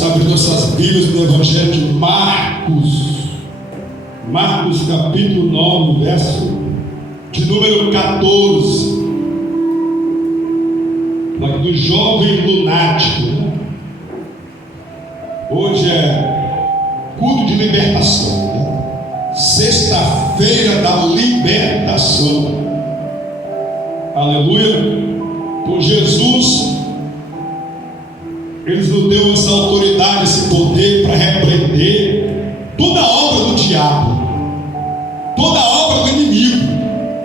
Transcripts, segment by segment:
Abre nossas Bíblias no Evangelho de Marcos. Marcos capítulo 9, verso de número 14. Do jovem lunático, né? Hoje é culto de libertação, né? Sexta-feira da libertação. Aleluia. Por Jesus, Ele nos deu essa autoridade, esse poder para repreender toda a obra do diabo, toda a obra do inimigo,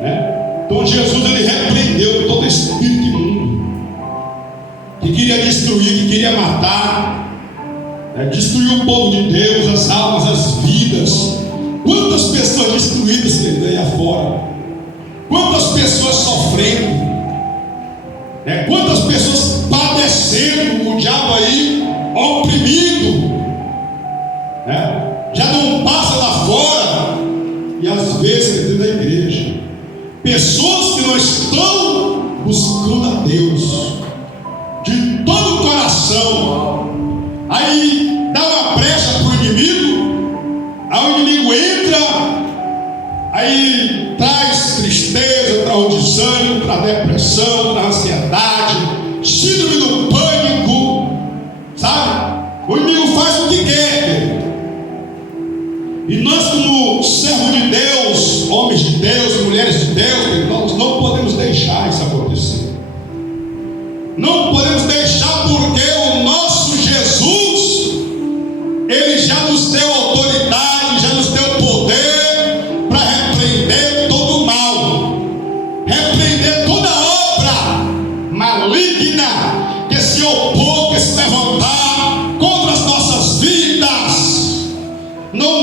né? Então Jesus, Ele repreendeu todo espírito imundo que queria destruir, que queria matar, né? Destruiu o povo de Deus, as almas, as vidas. Quantas pessoas destruídas aí afora, quantas pessoas sofrendo, né? Quantas pessoas padecendo, o diabo aí oprimido, né? Já não passa lá fora, e às vezes dentro da igreja, pessoas que não estão buscando a Deus de todo o coração, aí dá uma brecha para o inimigo, aí o inimigo entra, aí traz tristeza, traz desânimo, traz depressão, traz ansiedade, síndrome do pânico, sabe? O inimigo faz o que quer. E nós, como servos de Deus, homens de Deus, mulheres de Deus, nós não podemos deixar isso acontecer. Não podemos deixar, porque o nosso Jesus, Ele já nos deu autoridade, já nos deu poder para repreender todo o mal, repreender toda obra maligna que se opor, que se levantar contra as nossas vidas. Então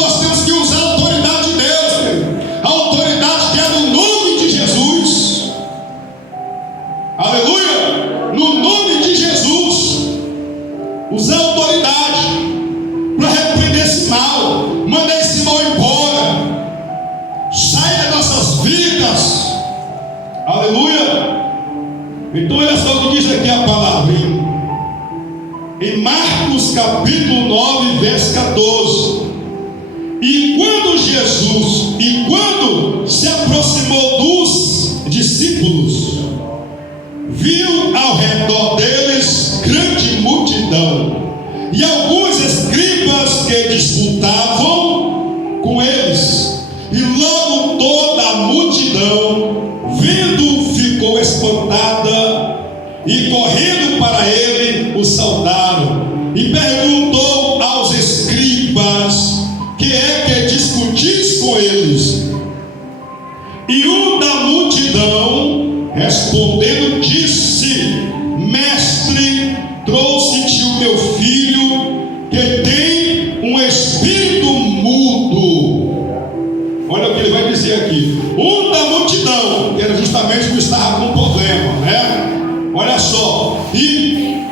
nós temos que usar a autoridade de Deus, a autoridade que é no nome de Jesus. Aleluia! No nome de Jesus, usar a autoridade para repreender esse mal, mandar esse mal embora, sai das nossas vidas. Aleluia! Então olha só o que diz aqui a palavra em Marcos capítulo 9, verso 14. E quando se aproximou dos discípulos, viu ao redor deles grande multidão e alguns escribas que disputavam com eles. E logo toda a multidão, vendo, ficou espantada, e correndo para ele, o saudaram, e perguntou aos escribas: que é que discutis com eles? E um da multidão, respondendo, disse: Mestre, trouxe-te o meu filho, que tem um espírito mudo. Olha o que ele vai dizer aqui. Um da multidão, que era justamente o que estava com problema, né? Olha só. E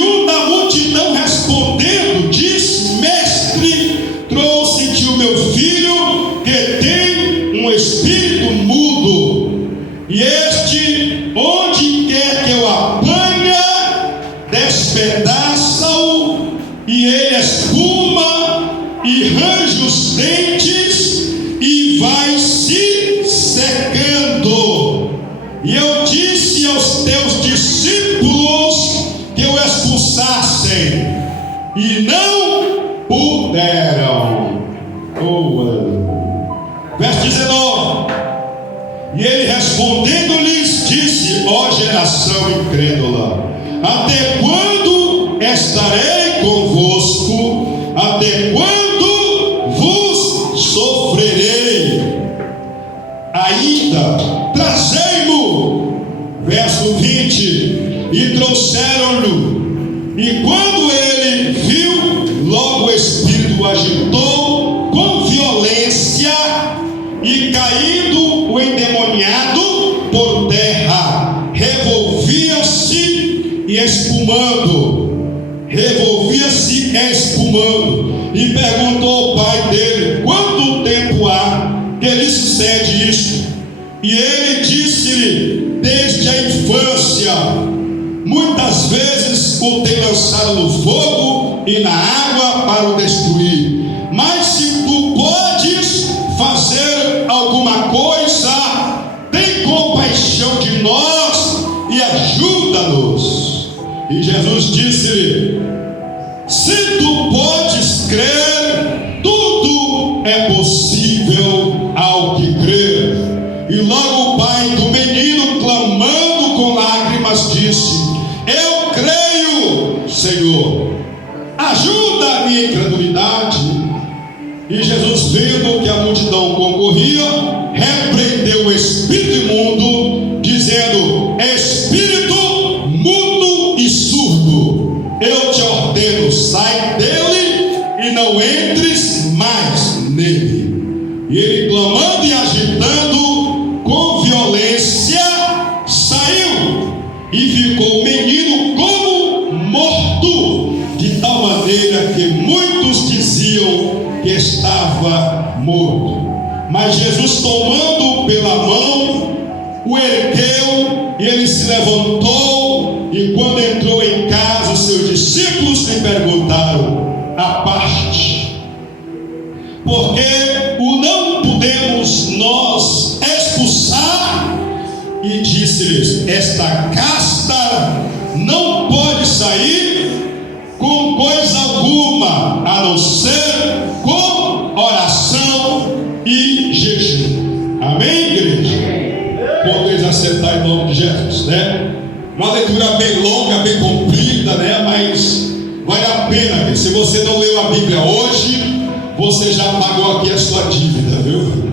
um da multidão respondendo, diz: Mestre, trouxe-te o meu filho, que tem um espírito mudo. E este, onde quer que eu apanha, despedaça-o, e ele espuma e range os dentes e vai se secando. E eu disse aos teus discípulos que o expulsassem, e não puderam. Verso 19. E ele respondendo-lhes disse: ó geração incrédula, até quando estarei convosco? Até quando vos sofrerei? Ainda trazei-mo. Verso 20. E trouxeram-lhe, e quando ele viu, logo o espírito o agitou com violência, e caindo o endemoniado por terra, revolvia-se e espumando, e perguntou ao pai dele: quanto tempo há que lhe sucede isto? E ele disse-lhe: desde a infância, muitas vezes o tem lançado no fogo e na água para o destruir. Mas se tu podes fazer alguma coisa, tem compaixão de nós e ajuda-nos. E Jesus disse-lhe: se tu podes crer, tudo é possível ao que crer. E logo o pai do menino, clamando com lágrimas, disse: eu creio, Senhor, ajuda a minha incredulidade. E Jesus, vendo que a multidão concorria, repreendeu o espírito imundo, dizendo: espírito mudo e surdo, eu te ordeno, sai dele e não entres mais nele. E ele, clamando e agitando com violência, saiu, e ficou o menino como morto, de tal maneira que muitos diziam que estava morto. Mas Jesus, tomando pela mão, o ergueu, e ele se levantou. E quando entrou em casa, os seus discípulos lhe perguntaram à parte: porque o não podemos nós expulsar? E disse-lhes: esta casta não pode sair com coisa alguma, a não ser com oração e jejum. Amém, igreja? Podeis acertar em nome de Jesus, né? Uma leitura bem longa, bem comprida, né? Mas vale a pena. Se você não leu a Bíblia hoje, você já pagou aqui a sua dívida, viu?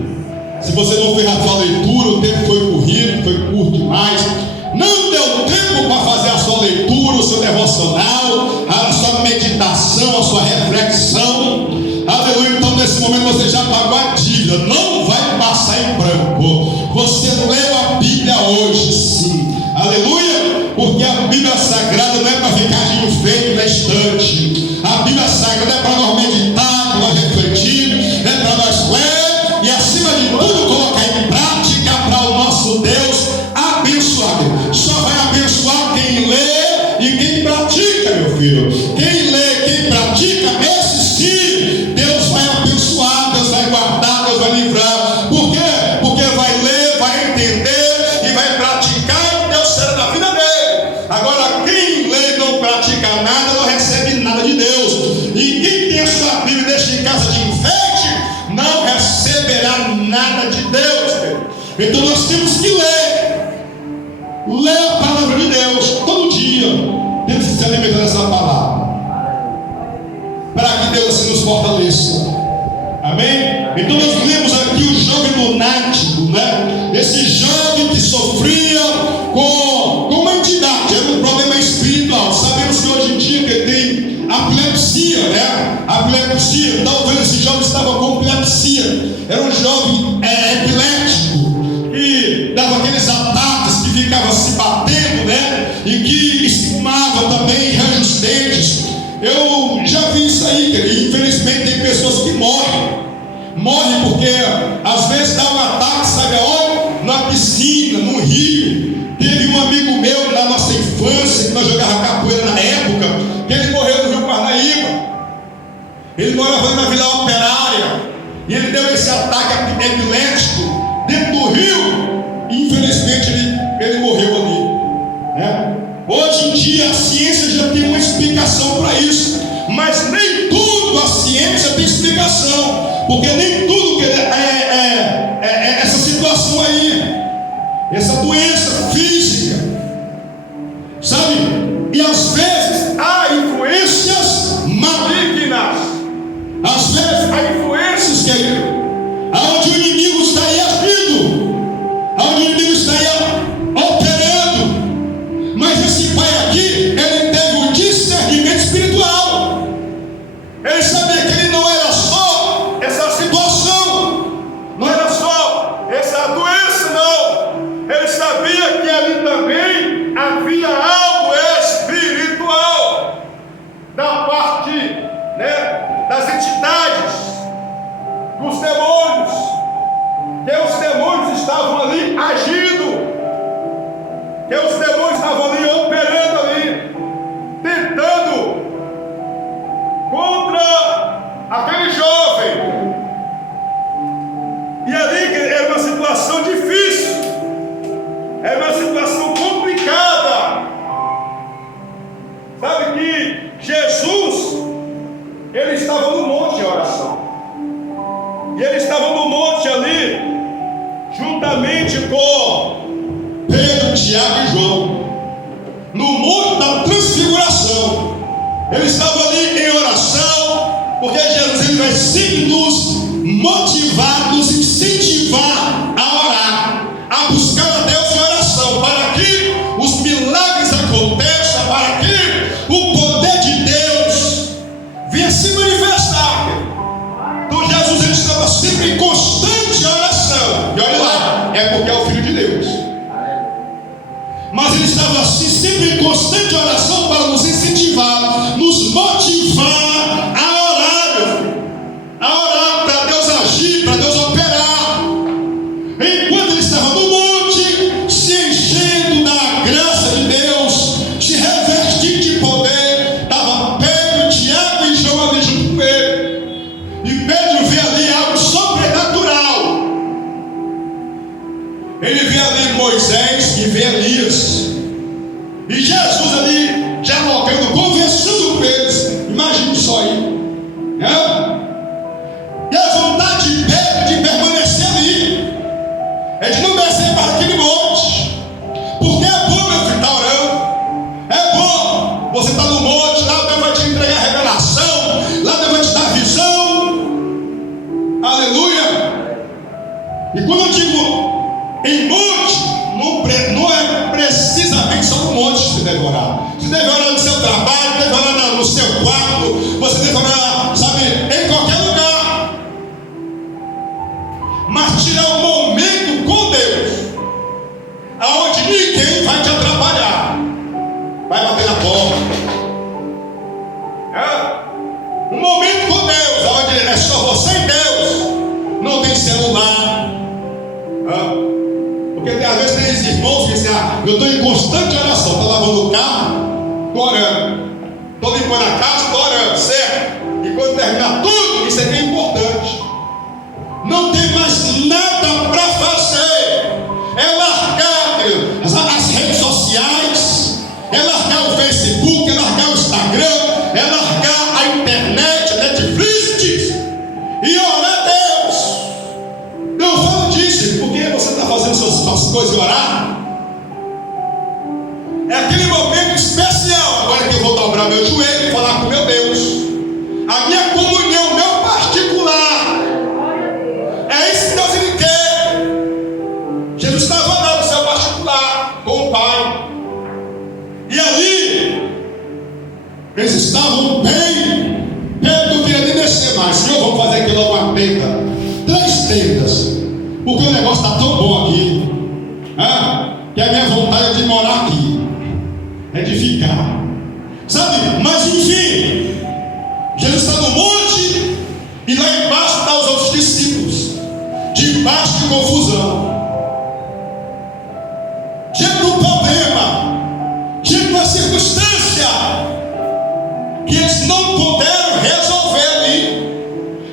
Se você não fez a sua leitura, o tempo foi corrido, foi curto demais. Não deu tempo para fazer a sua leitura, o seu devocional, a sua meditação, a sua reflexão. Aleluia. Então nesse momento você já pagou a dívida, não vai passar em branco. Você leu a Bíblia hoje, sim. Aleluia. Porque a Bíblia Sagrada não é para ficar de enfeite na estante. A Bíblia Sagrada é para nós meditar, para nós refletir, é para nós ler e, acima de tudo, colocar em prática para o nosso Deus abençoar. Só vai abençoar quem lê e quem pratica, meu filho. Quem lê, quem pratica, esse sim, Deus vai abençoar, Deus vai guardar, Deus vai livrar. Por quê? Porque vai ler, vai entender e vai praticar, e Deus será na vida dele. Agora, quem lê e não pratica nada, não recebe nada de Deus. E quem tem a sua Bíblia e deixa em casa de enfeite, não receberá nada de Deus. Então nós temos que ler a palavra de Deus todo dia. Temos que se alimentar dessa palavra, para que Deus assim nos fortaleça. Amém? Então nós lemos aqui o jovem lunático, né? Esse jovem que sofria com uma entidade, era um problema espiritual. Sabemos que hoje em dia que tem epilepsia, né? Epilepsia, talvez esse jovem estava com epilepsia. Era um jovem epilético, e dava aqueles ataques que ficava se batendo, né? E que espumava também ranhos dentes. Eu já vi isso aí, querido. Infelizmente tem pessoas que morrem porque às vezes dá um ataque, sabe aonde? Na piscina, no rio. Teve um amigo meu na nossa infância, que nós jogávamos capoeira na época, que ele morreu no Rio Parnaíba. Ele morava na Vila Operária, e ele deu esse ataque epilético dentro do rio, e infelizmente ele morreu ali, né? Hoje em dia a ciência já tem uma explicação para isso, mas nem tudo a ciência tem explicação, porque nem tudo que é essa situação aí, essa doença física, sabe? E às vezes há influências malignas, às vezes há influências, querido, aonde o inimigo está aí agindo, aonde o inimigo está aí operando. Mas esse pai aqui, ele teve um discernimento espiritual. Ele sabia que ele não era só essa situação, não era só essa doença, não. Ele sabia que ali também havia algo espiritual da parte, né, das entidades, dos demônios, que os demônios estavam ali agindo, que os demônios estavam ali operando ali, tentando ele estava no monte em oração. E ele estava no monte ali, juntamente com Pedro, Tiago e João, no monte da transfiguração. Ele estava ali em oração, porque Jesus ele vai sempre nos motivar, nos incentivar a orar, a buscar a Deus em oração, para que os milagres aconteçam, para que o poder de Deus venha se manifestar. Então Jesus ele estava sempre em constante oração. E olha lá, é porque é o Filho de Deus. Mas ele estava assim, sempre em constante oração, para nos incentivar, nos motivar a orar, meu filho. A orar para Deus agir, para Deus operar. Enquanto ele estava no monte, se enchendo da graça de Deus, se revestindo de poder, estava Pedro, Tiago e João ali junto com ele. E Pedro vê ali algo sobrenatural. Ele vê ali Moisés e vê Elias. E Jesus ali, dialogando, conversando com eles. Imagine só aí. E a vontade de Pedro de permanecer ali, é de não descer para aquele monte. Porque é bom, meu filho, estar orando. É bom você estar no monte, lá Deus vai te entregar a revelação, lá Deus vai te dar visão. Aleluia. E quando eu digo em monte, não é precisamente só no monte que você deve orar. Você deve orar no seu trabalho, deve orar no seu quarto, você deve orar, sabe, em qualquer lugar. Mas tirar um momento com Deus, aonde ninguém vai te atrapalhar, vai bater na porta. Um momento com Deus, aonde é só você e Deus, não tem celular. Porque às vezes tem esses irmãos que dizem, eu estou em constante oração, estou lavando o carro, estou orando, estou limpando a casa, estou orando, certo? E quando terminar tudo, isso aqui é importante. Não tem mais nada para fazer. É largar as redes sociais, é largar o Facebook, é largar o Instagram, é largar a internet, a Netflix e orar a Deus. Eu falo disso porque você está fazendo suas coisas e orar. É aquele momento especial. Agora que eu vou dobrar meu joelho e falar com meu Deus. A minha comunhão, meu particular. É isso que Deus ele quer. Jesus estava lá no seu particular com o Pai. E ali eles estavam bem. Eu não queria nem descer mais. Senhor, vamos fazer aqui logo uma tenda. 3 tendas. Porque o negócio está tão bom aqui, que a minha vontade é de morar aqui, é de ficar, sabe? Mas enfim, Jesus está no monte e lá embaixo estão os outros discípulos, debaixo de confusão, diante do problema, diante de uma circunstância que eles não puderam resolver ali.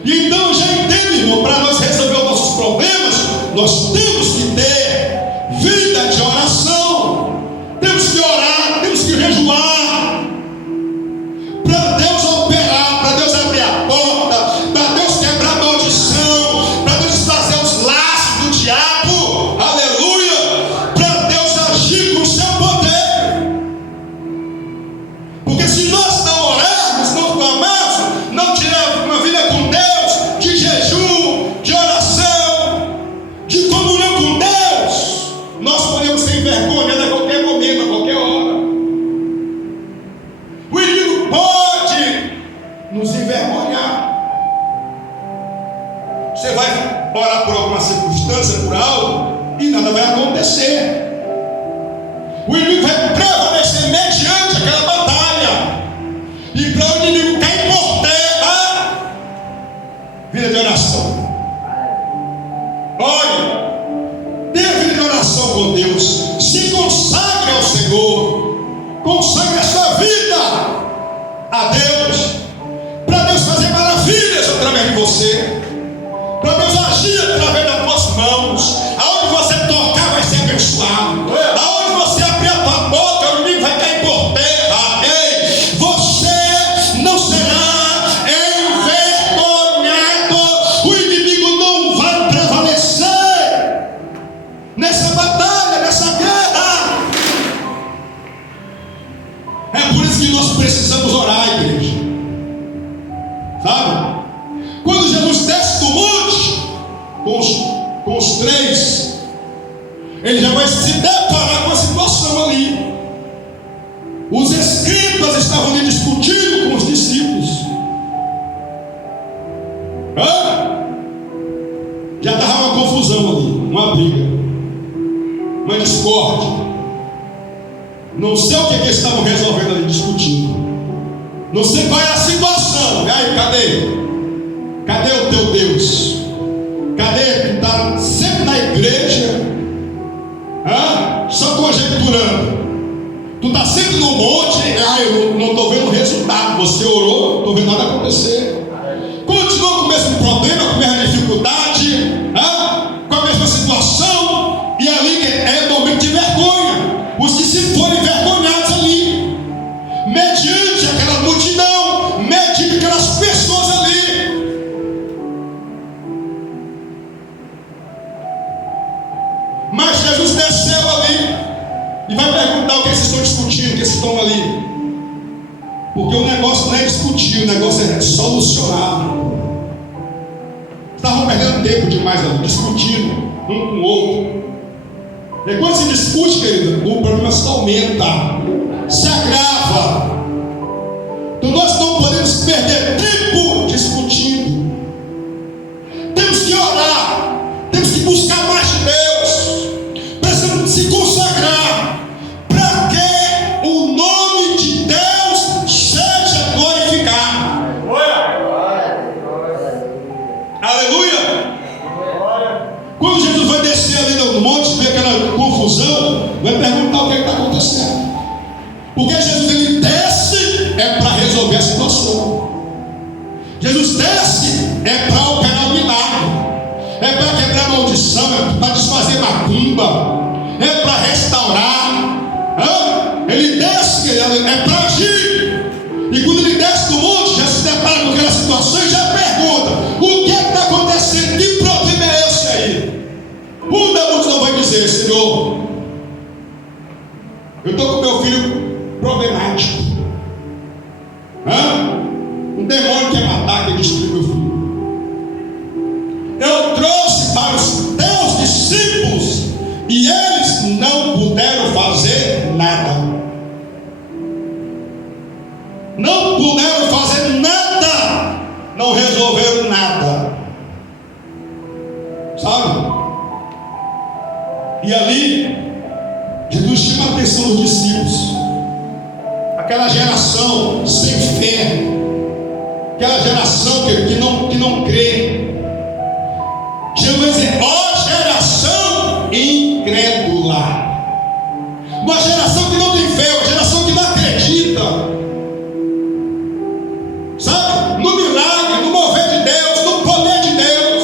E então já entende, irmão, para nós resolver os nossos problemas, nós temos que ter vida de oração. Temos que orar, temos que jejuar, para Deus operar, para Deus abrir a porta, para Deus quebrar a maldição, para Deus desfazer os laços do diabo, aleluia, para Deus agir com o seu poder. Porque se nós não orarmos, não clamarmos, não tirarmos uma vida com Deus, de jejum, de oração, de comunhão com Deus, nós podemos ser envergonhados a qualquer momento, a qualquer hora. O inimigo pode nos envergonhar. Você vai orar por alguma circunstância, por algo, e nada vai acontecer. O inimigo vai prevalecer mediante aquela batalha. E para o inimigo cair por terra, vida de oração. Olha, tenha vida de oração com Deus. Se consagre ao Senhor. Consagre a sua vida a Deus, para Deus fazer maravilhas através de você, para Deus agir através das tuas mãos. Aonde você tocar vai ser abençoado. Aonde você abrir a tua boca, o inimigo vai cair por terra. Ei, você uma discórdia. Não sei o que eles estavam resolvendo ali, discutindo. Não sei qual é a situação. E aí, cadê o teu Deus? Cadê? Tu está sempre na igreja, só conjecturando. Tu está sempre no monte. Eu não estou vendo o resultado. Você orou, não estou vendo nada acontecer. Continua com o mesmo problema, com a mesma dificuldade, com a mesma situação. E ali é momento de vergonha. Os discípulos foram envergonhados ali, mediante aquela multidão, mediante aquelas pessoas ali. Mas Jesus desceu ali e vai perguntar o que eles estão discutindo, o que eles estão ali. Porque o negócio não é discutir, o negócio é solucionar. Estavam perdendo tempo demais ali, discutindo um com o outro. E quando se discute, querido, o problema se aumenta, se agrava. Então nós não podemos perder tempo discutindo. Temos que orar, temos que buscar mais de Deus, precisamos se consagrar para que o nome de Deus seja glorificado. Aleluia! Quando Jesus vai descer ali no monte, vê aquela confusão, vai perguntar o que está acontecendo. Porque Jesus ele desce para resolver a situação. Jesus desce para operar o milagre, para quebrar a maldição, para desfazer macumba, para restaurar. Ele desce, para agir. E quando ele desce do monte, já se depara com aquela situação e já pergunta: o que está acontecendo? Que problema é esse aí? Um da multidão vai dizer: Senhor, eu estou com meu filho problemático. Um demônio quer matar, quer destruir meu filho. Eu trouxe para os teus discípulos e eles não puderam fazer nada. Não puderam fazer nada. Não resolveram nada. Sabe? E ali Jesus chama a atenção dos discípulos. Aquela geração sem fé, aquela geração que não crê. Jesus vai dizer: ó geração incrédula. Uma geração que não tem fé, uma geração que não acredita. Sabe? No milagre, no mover de Deus, no poder de Deus.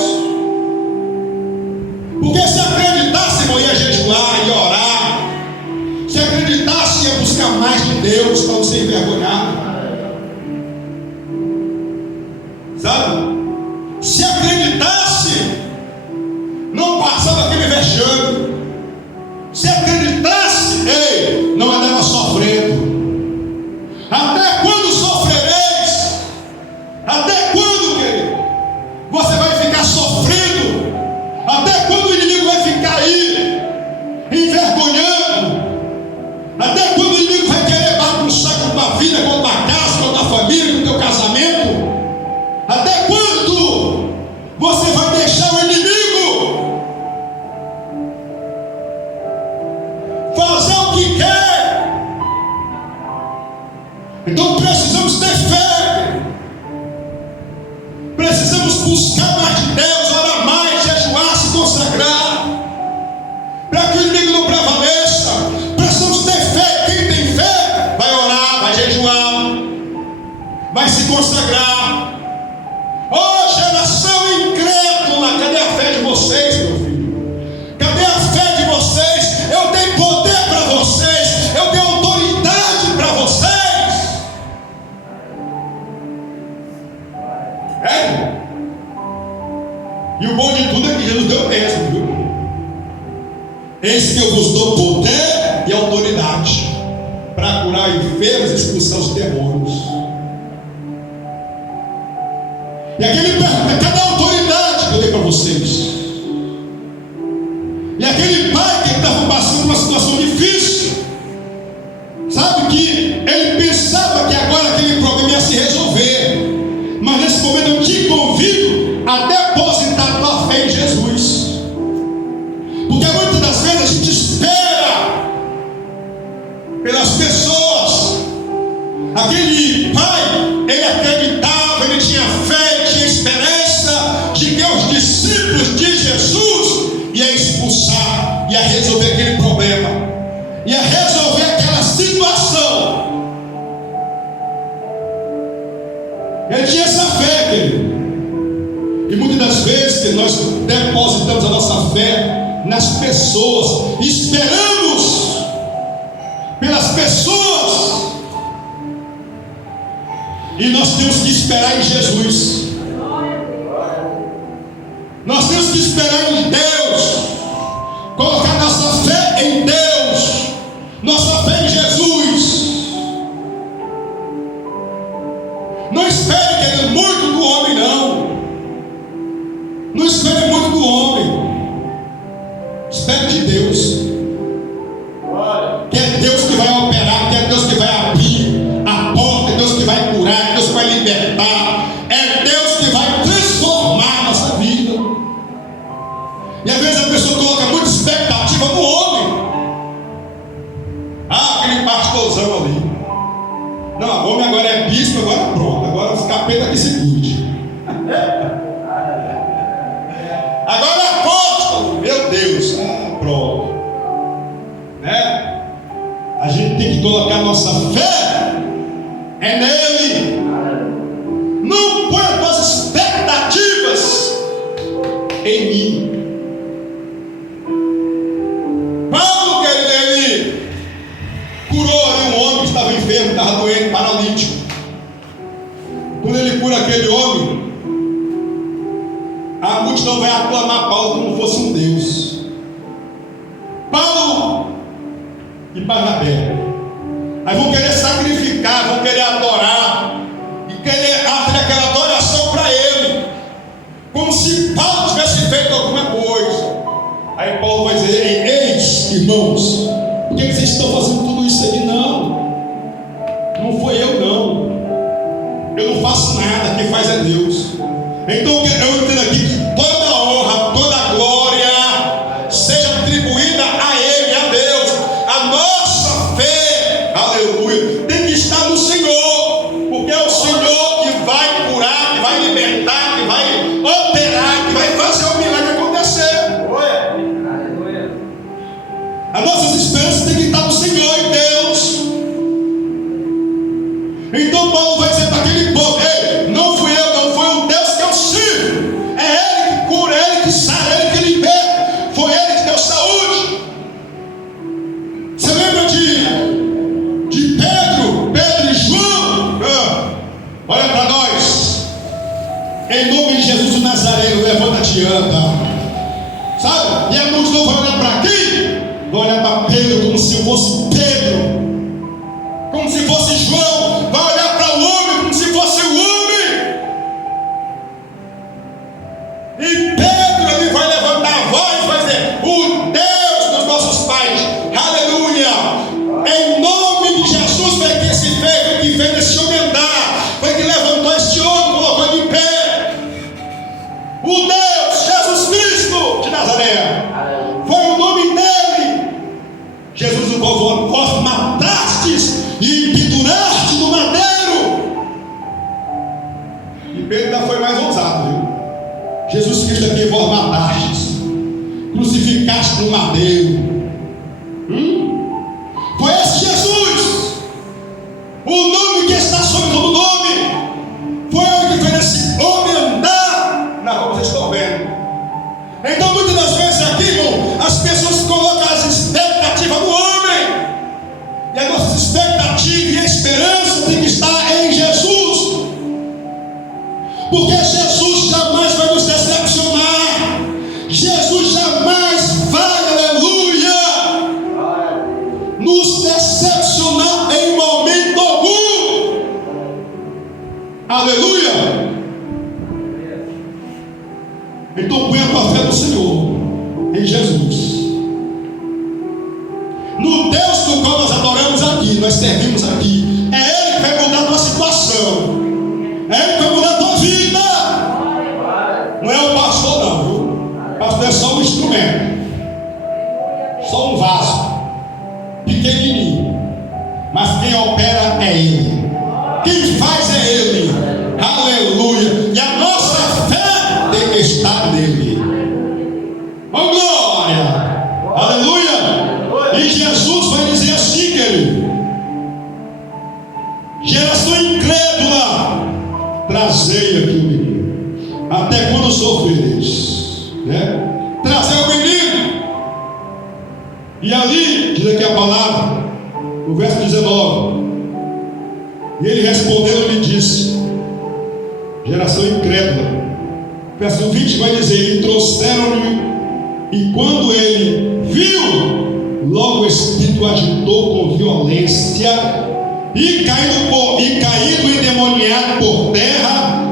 Porque se acreditasse, irmão, ia jejuar, ia orar. Se acreditasse, ia buscar mais de Deus para não ser envergonhado. Sabe? Se acreditasse, não passava aquele vexame. Se acreditasse, não andava sofrendo. Até quando sofrereis? Até quando, querido? Você vai ficar sofrendo? Até quando o inimigo vai ficar aí envergonhando? Até quando o inimigo vai querer bagunçar com a tua vida, com a tua casa, com a tua família, com o teu casamento? Até quando você vai deixar o inimigo fazer o que quer? Então precisamos ter fé. Precisamos buscar mais de Deus, orar mais, jejuar, se consagrar, para que o inimigo não prevaleça. Precisamos ter fé. Quem tem fé vai orar, vai jejuar, vai se consagrar. Oh, geração incrédula, cadê a fé de vocês, meu filho? Cadê a fé de vocês? Eu tenho poder para vocês, eu tenho autoridade para vocês. E o bom de tudo é que Jesus deu mesmo, viu? Eis que eu vos dou poder e autoridade para curar enfermos e expulsar os demônios. E aquele pergunta: cadê a autoridade que eu dei para vocês? E aquele pai que estava passando uma situação difícil, sabe que ele pensava que agora aquele problema ia se resolver. Mas nesse momento eu te convido a depositar tua fé em Jesus. Porque muitas das vezes a gente espera Ele tinha essa fé, querido. E muitas das vezes que nós depositamos a nossa fé nas pessoas, esperamos pelas pessoas, e nós temos que esperar em Jesus. Nós temos que esperar em Deus, colocar nossa fé em Deus, nossa fé em Jesus. Não espere, querido, muito do homem, não. Não espere muito do homem. Espere de Deus. Que é Deus que vai operar, que é Deus que vai abrir a porta, é Deus que vai curar, é Deus que vai libertar, é Deus que vai transformar a nossa vida. E às vezes a pessoa coloca muita expectativa no homem. Ah, aquele pastorzão ali. Não, o homem agora é bispo, agora pronto. Agora os capetas que se cuide. Agora é apóstolo. Meu Deus. Pronto. Né? A gente tem que colocar nossa fé é nele. Não põe as tuas expectativas em mim. Paulo, ele curou ali um homem que estava enfermo, estava doente, paralítico. Quando ele cura aquele homem, a multidão vai aclamar Paulo como fosse um Deus. Paulo e Barnabé aí vão querer sacrificar, vão querer adorar e querer fazer aquela adoração para ele, como se Paulo tivesse feito alguma coisa. Aí Paulo vai dizer: eis, irmãos, por que vocês estão fazendo tudo isso aqui? Não foi eu, não. Eu não faço nada, quem faz é Deus. Então eu entendo aqui que toda a honra, toda a glória seja atribuída a Ele, a Deus. A nossa fé, aleluia, tem que estar no Senhor, porque é o Senhor que vai curar, que vai libertar, que vai operar, que vai fazer o milagre acontecer. As nossas esperanças têm que estar no Senhor e Deus. Então Paulo vai dizer para aquele povo: ei, não fui eu, não foi o Deus que eu sirvo. É Ele que cura, é Ele que sara, é Ele que liberta. Foi Ele que deu saúde. Você lembra de Pedro e João? Olha para nós. Em nome de Jesus o Nazareno, levanta-te e anda. Sabe? E a multidão vai olhar para quem? Vai olhar para Pedro como se fosse Pedro, como se fosse João. Vai olhar para o homem como se fosse o homem. E Pedro, ele vai levantar a voz e vai dizer: o Deus dos nossos pais, aleluia, em nome de Jesus foi que fez esse homem andar, foi que levantou este homem, colocou ele em pé. O Deus, Jesus Cristo de Nazaré, foi o nome dele. Jesus, o povo, vós matastes e penduraste no madeiro. E Pedro ainda foi mais ousado, viu? Jesus Cristo aqui, vós matastes, crucificaste no madeiro. Foi esse Jesus, o nome que está sobre todo nome. Foi ele que fez esse homem andar na rua, vocês estão vendo. Então muitas das vezes aqui, irmão, as pessoas colocam as expectativas no homem. E a nossa expectativa e a esperança tem que estar em Jesus, porque Jesus jamais vai nos decepcionar. Jesus jamais vai, aleluia, nos decepcionar em momento algum. Aleluia. Então põe a tua fé no Senhor, em Jesus, no Deus do qual nós adoramos aqui, nós servimos aqui. É Ele que vai mudar a tua situação, é Ele que vai mudar a tua vida. Não é o pastor, não, viu? O pastor é só um instrumento, só um vaso pequenininho, mas quem opera é Ele, quem faz é Ele. Aleluia. E a nossa fé tem que estar nele. Oh glória, aleluia. E Jesus vai dizer assim, querido: trazei aqui o menino, até quando sofrereis, né? Trazer o menino. E ali, diz aqui a palavra, no verso 19, e ele respondendo lhe disse, geração incrédula, verso 20 vai dizer, e trouxeram-lhe, e quando ele viu, logo o espírito agitou com violência, e caído endemoniado por terra,